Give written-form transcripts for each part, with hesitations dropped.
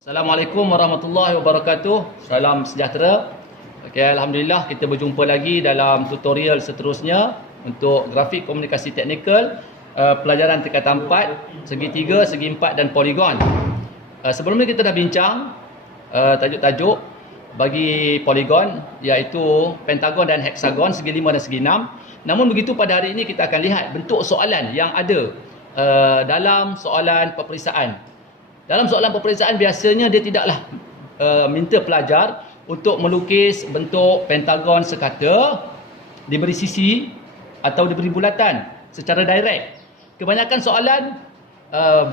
Assalamualaikum warahmatullahi wabarakatuh. Salam sejahtera. Okay, Alhamdulillah kita berjumpa lagi dalam tutorial seterusnya untuk grafik komunikasi teknikal, pelajaran tingkatan 4, segitiga, segi 4 dan poligon. Sebelum ni kita dah bincang tajuk-tajuk bagi poligon, iaitu pentagon dan heksagon, segi 5 dan segi 6. Namun begitu, pada hari ini kita akan lihat bentuk soalan yang ada dalam soalan peperiksaan. Dalam soalan peperiksaan biasanya dia tidaklah minta pelajar untuk melukis bentuk pentagon sekata, diberi sisi atau diberi bulatan secara direct. Kebanyakan soalan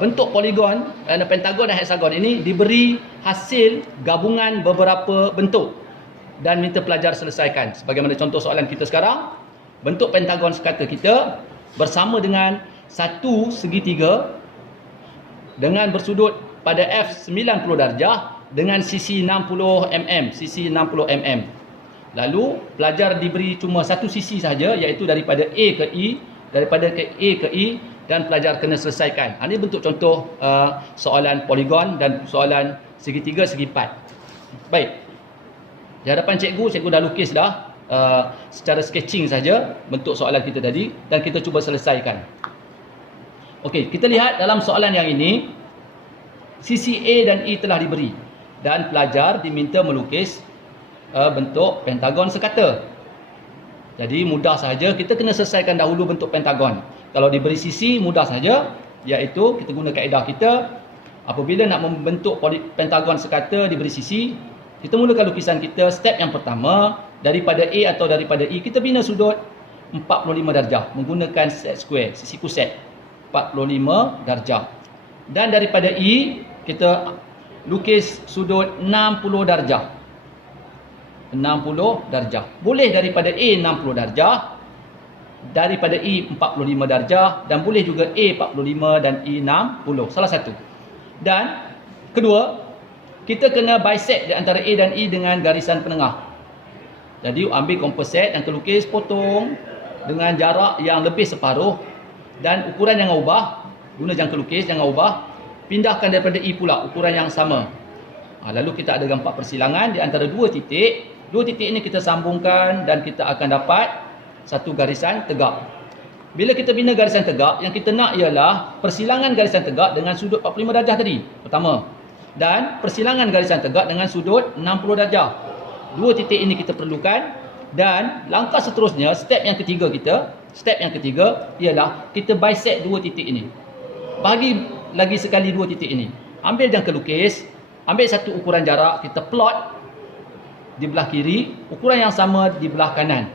bentuk poligon, pentagon dan heksagon ini diberi hasil gabungan beberapa bentuk dan minta pelajar selesaikan. Sebagaimana contoh soalan kita sekarang, bentuk pentagon sekata kita bersama dengan satu segitiga dengan bersudut pada F90 darjah dengan sisi 60 mm, sisi 60 mm. Lalu pelajar diberi cuma satu sisi saja, iaitu daripada A ke I, daripada ke A ke I, dan pelajar kena selesaikan. Ini bentuk contoh soalan poligon dan soalan segitiga, segi 4. Baik. Di hadapan cikgu dah lukis dah secara sketching saja bentuk soalan kita tadi dan kita cuba selesaikan. Okey, kita lihat dalam soalan yang ini, sisi A dan E telah diberi dan pelajar diminta melukis bentuk pentagon sekata. Jadi mudah sahaja, kita kena selesaikan dahulu bentuk pentagon. Kalau diberi sisi, mudah saja, iaitu kita guna kaedah kita. Apabila nak membentuk pentagon sekata diberi sisi, kita mulakan lukisan kita. Step yang pertama, daripada A atau daripada E, kita bina sudut 45 darjah menggunakan set square, sisi kuset 45 darjah. Dan daripada E, kita lukis sudut 60 darjah. 60 darjah. Boleh daripada A 60 darjah, daripada E 45 darjah, dan boleh juga A 45 dan E 60. Salah satu. Dan kedua, kita kena bisect di antara A dan E dengan garisan penengah. Jadi ambil komposit yang terlukis, potong dengan jarak yang lebih separuh, dan ukuran jangan ubah. Guna jangka lukis, jangan ubah. Pindahkan daripada E pula, ukuran yang sama. Lalu kita ada gambar persilangan di antara dua titik. Dua titik ini kita sambungkan dan kita akan dapat satu garisan tegak. Bila kita bina garisan tegak, yang kita nak ialah persilangan garisan tegak dengan sudut 45 darjah tadi, pertama. Dan persilangan garisan tegak dengan sudut 60 darjah. Dua titik ini kita perlukan. Dan langkah seterusnya, step yang ketiga ialah kita bisect dua titik ini. Bagi lagi sekali dua titik ini. Ambil jangka lukis, ambil satu ukuran jarak, kita plot di belah kiri, ukuran yang sama di belah kanan.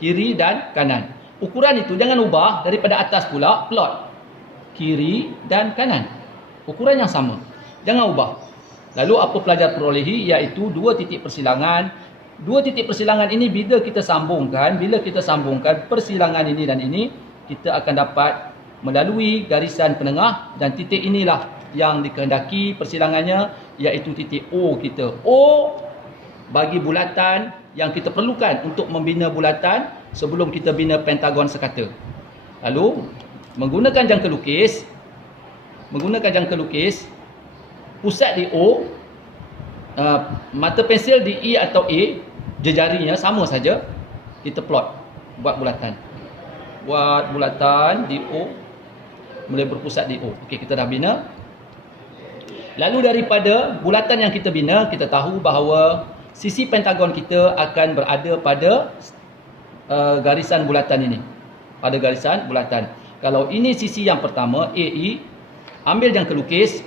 Kiri dan kanan. Ukuran itu jangan ubah, daripada atas pula plot. Kiri dan kanan. Ukuran yang sama. Jangan ubah. Lalu apa pelajar perolehi, iaitu dua titik persilangan. Dua titik persilangan ini bila kita sambungkan persilangan ini dan ini, kita akan dapat melalui garisan penengah, dan titik inilah yang dikehendaki persilangannya, iaitu titik O kita. O bagi bulatan yang kita perlukan untuk membina bulatan sebelum kita bina pentagon sekata. Lalu menggunakan jangka lukis, pusat di O, mata pensil di E atau A, jejarinya sama saja, kita plot, buat bulatan di O, mulai berpusat di O. Okey, kita dah bina. Lalu daripada bulatan yang kita bina, kita tahu bahawa sisi pentagon kita akan berada pada garisan bulatan ini. Pada garisan bulatan. Kalau ini sisi yang pertama, AE, ambil jangka lukis,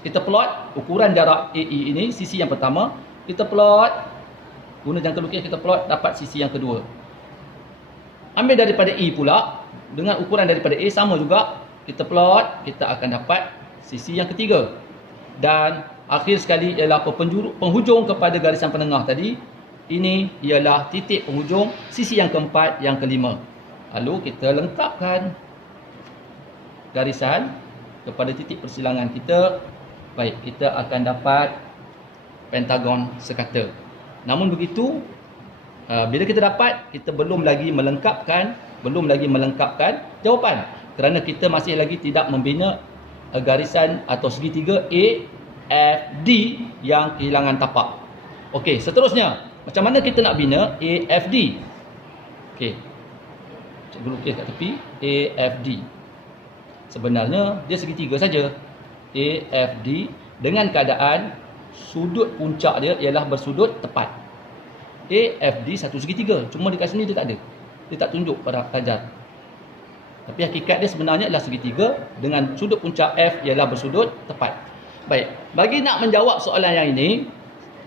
kita plot ukuran jarak AE ini, sisi yang pertama, kita plot, guna jangka lukis kita plot, dapat sisi yang kedua. Ambil daripada E pula, dengan ukuran daripada A sama juga, kita plot, kita akan dapat sisi yang ketiga. Dan akhir sekali ialah penghujung kepada garisan penengah tadi. Ini ialah titik penghujung sisi yang keempat, yang kelima. Lalu kita lengkapkan garisan kepada titik persilangan kita. Baik, kita akan dapat pentagon sekata. Namun begitu, bila kita dapat, kita belum lagi melengkapkan jawapan, kerana kita masih lagi tidak membina garisan atau segitiga A AFD yang kehilangan tapak. Okey, seterusnya, macam mana kita nak bina AFD? Okey. Cikgu lukis kat tepi AFD. Sebenarnya dia segitiga saja. AFD dengan keadaan sudut puncak dia ialah bersudut tepat. AFD satu segitiga. Cuma dekat sini dia tak ada. Dia tak tunjuk pada pelajar. Tapi hakikat dia sebenarnya adalah segitiga dengan sudut puncak F ialah bersudut tepat. Baik, bagi nak menjawab soalan yang ini,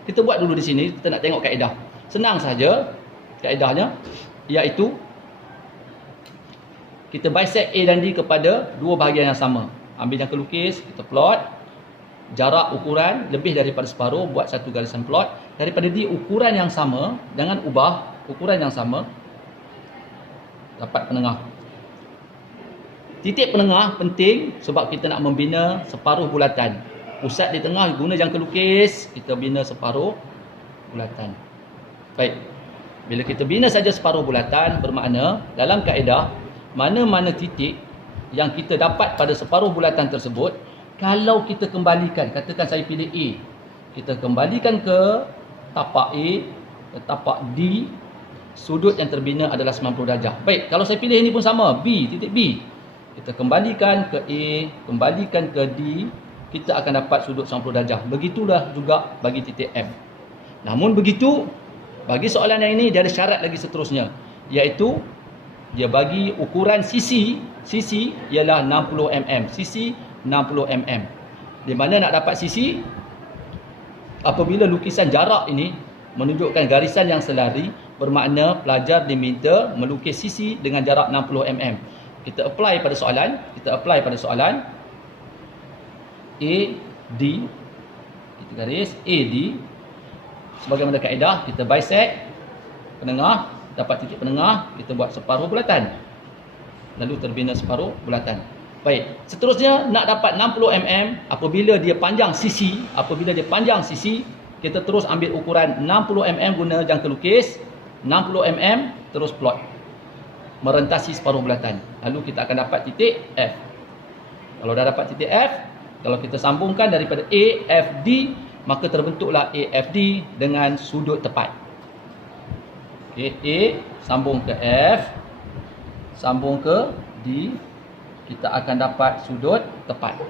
kita buat dulu di sini, kita nak tengok kaedah. Senang saja kaedahnya, iaitu kita bisect A dan D kepada dua bahagian yang sama. Ambil jangka lukis, kita plot. Jarak ukuran lebih daripada separuh, buat satu garisan plot. Daripada D ukuran yang sama, jangan ubah ukuran yang sama, dapat penengah. Titik penengah penting sebab kita nak membina separuh bulatan. Pusat di tengah, guna jangka lukis, kita bina separuh bulatan. Baik, bila kita bina saja separuh bulatan, bermakna dalam kaedah, mana-mana titik yang kita dapat pada separuh bulatan tersebut, kalau kita kembalikan, katakan saya pilih A, kita kembalikan ke tapak A, ke tapak D, sudut yang terbina adalah 90 darjah. Baik, kalau saya pilih ini pun sama, B, titik B, kita kembalikan ke A, kembalikan ke D, kita akan dapat sudut 90 darjah. Begitulah juga bagi titik M. Namun begitu, bagi soalan yang ini, dia ada syarat lagi seterusnya, iaitu dia bagi ukuran sisi ialah 60 mm. Sisi 60 mm. Di mana nak dapat sisi? Apabila lukisan jarak ini menunjukkan garisan yang selari, bermakna pelajar diminta melukis sisi dengan jarak 60 mm. Kita apply pada soalan, AD, kita garis AD, sebagaimana kaedah, kita bisect penengah, dapat titik penengah, kita buat separuh bulatan, lalu terbina separuh bulatan. Baik, seterusnya nak dapat 60 mm, apabila dia panjang sisi, kita terus ambil ukuran 60 mm guna jangka lukis, 60 mm terus plot, merentasi separuh bulatan, lalu kita akan dapat titik F. Kalau dah dapat titik F, kalau kita sambungkan daripada AFD, maka terbentuklah AFD dengan sudut tepat. Okay, A sambung ke F, sambung ke D, kita akan dapat sudut tepat.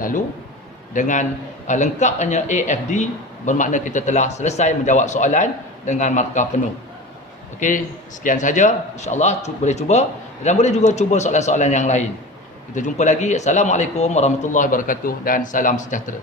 Lalu dengan lengkapnya AFD, bermakna kita telah selesai menjawab soalan dengan markah penuh. Okey, sekian saja. InsyaAllah boleh cuba dan boleh juga cuba soalan-soalan yang lain. Kita jumpa lagi. Assalamualaikum warahmatullahi wabarakatuh dan salam sejahtera.